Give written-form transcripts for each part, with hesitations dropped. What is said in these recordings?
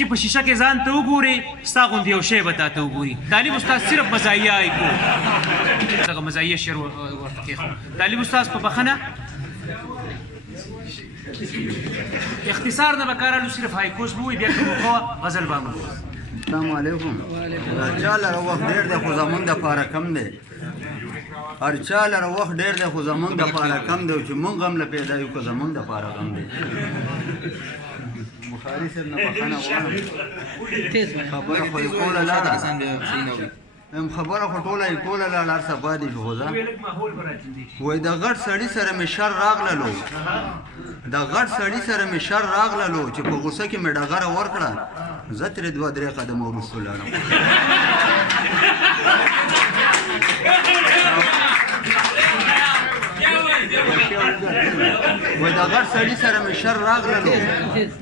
چې په شیشه کې ځان ته وګورې ستا غوندې یو شی به تا ته وګوري طالب استاد صرف مزایه ایکو دغه مزایه شعر ورته کېښو طالب استاد په بخښنه اختصار نه به کار الو صرف هایکوس به وي بیا که موقع غزل به هم السلام علیکم چا لره وخت ډېر دی خو زمونږ دپاره کم دی هر چا لره وخت ډېر دی خو زمونږ دپاره کم دی چې مونږ هم له پیدا یو که زمونږ دپاره غم دی بخاري صاحب نه بخښنه غواړم خبره خو یې کوله لا ده خبره خو ټوله یې کوله لا هر څه پاتې شو خو ځه وایي د غټ سړي سره مې شر راغللو د غټ سړي سره مې شر راغللو چې په غوسه کې مې ډغره ورکړه زه ترې 2-3 قدمه وروسته لاړم وایي د غټ سړي سره مې شر راغللو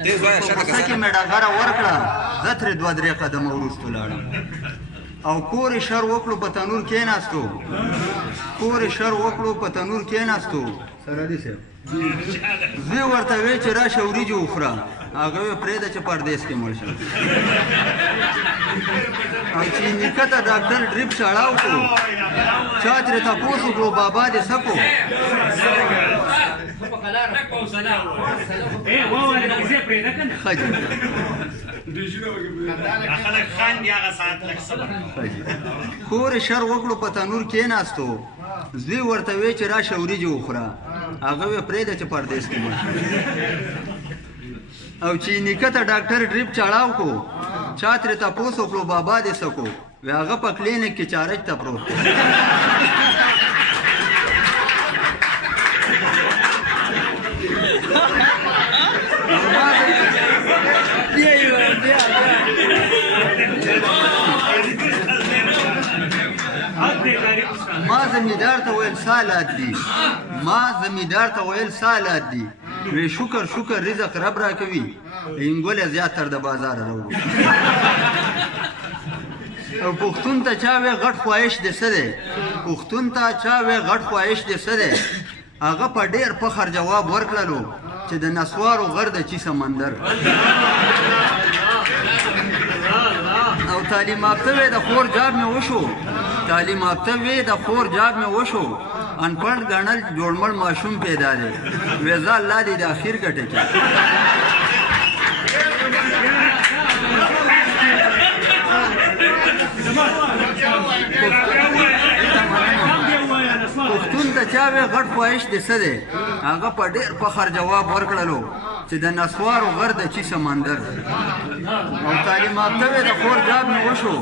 په غوسه کې مې ډغره ورکړه زه ترې 2-3 قدمه وروسته لاړم او کور شر وکړو په تنور کېناستو کور شر وکړو په تنور کېناستو سره دي صاحب زه ورته وی چې راشه وریجې وخوره هغه یې پرېږده چې پردیس کې مړ شم او چې نیکه ته ډاکټر ډریپ چاړاو کړو چا ترې تپوس وکړو بابا دې څه کو کور شر وکړو په تنور کېناستو زوی ورته وی چې راشه وریجې وخوره هغه یې پرېږده چې پردیس کې مړ شم او چې نیکه ته ډاکټر ډریپ چاړاو کو چا ترې تپوس وکړو بابا دې څه کو وی هغه په کلینیک کې چارج ته پروت ما زمیندار ته ویل سالات دي ما زمیندار ته ویل سالات دي وی شکر شکر رزق رب را کوي انګول زیات تر د بازار راوړو او پښتون ته چا وی غټ خواهش دې څه دی پښتون ته چا وی غټ خواهش دې څه دی هغه په ډېر فخر جواب ورکړلو چې د نسوارو غر د چی سمندر او تعلیم یافته وی د خور جاب مې وشو تعلیم یافته وی د خور جاب مې وشو انپړ ګڼل جوړمړ ماشوم پیدا دی وی ځه الله دې د اخر ګټه کړي پښتون ته چا وی غټ خواهش دې څه دی هغه په ډېر فخر جواب ورکړلو چې د نسوارو غر د چی سمندر او تعلیم یافته وی د خور جاب مې وشو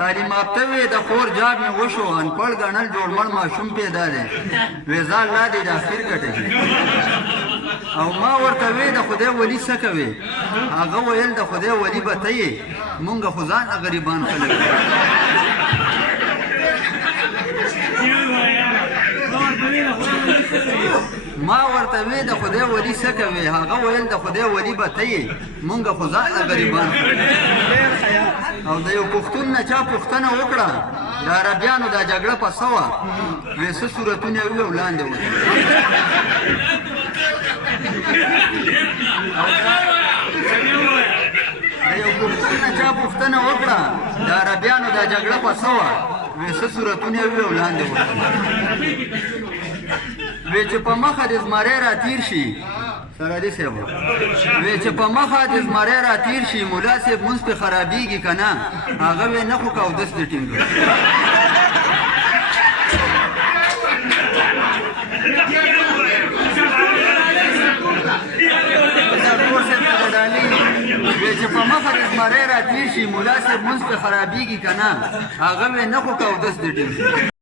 تعلیم یافته وی د خور جاب مې وشو انپړ ګڼل جوړمړ ماشوم پیدا دی وی ځه الله دې د اخر ګټه کړي او ما ورته وی د خدای ولی څه کوې هغه ویل د خدای ولی به ته یې مونږ خو ځان غریبان خلک ما ورته وی د خدای ولی څه کوې هغه ویل د خدای ولی به ته یې مونږ خو ځان غریبان او د یو پښتون نه چا پوښتنه وکړه د عربیانو دا جګړه په څه وه وی څه صورتونه یې وویل وړاندې وکړه د یو پښتون نه چا پوښتنه وکړه د عربیانو دا جګړه په څه وه وی څه صورتونه یې وویل وړاندې وکړه وی چې په مخه د زمری را تیر شي سره دې صاحب وی چې په مخه د زمری را تیر شي ملا صاحب مونځ پې خرابېږي که نه هغه وی نه خو که اودس دې ټینګ کړي وی چې په مخه د زمری را تیر شي ملا صاحب مونځ پې خرابېږي که نه هغه وی نه خو که اودس دې ټینګ کړي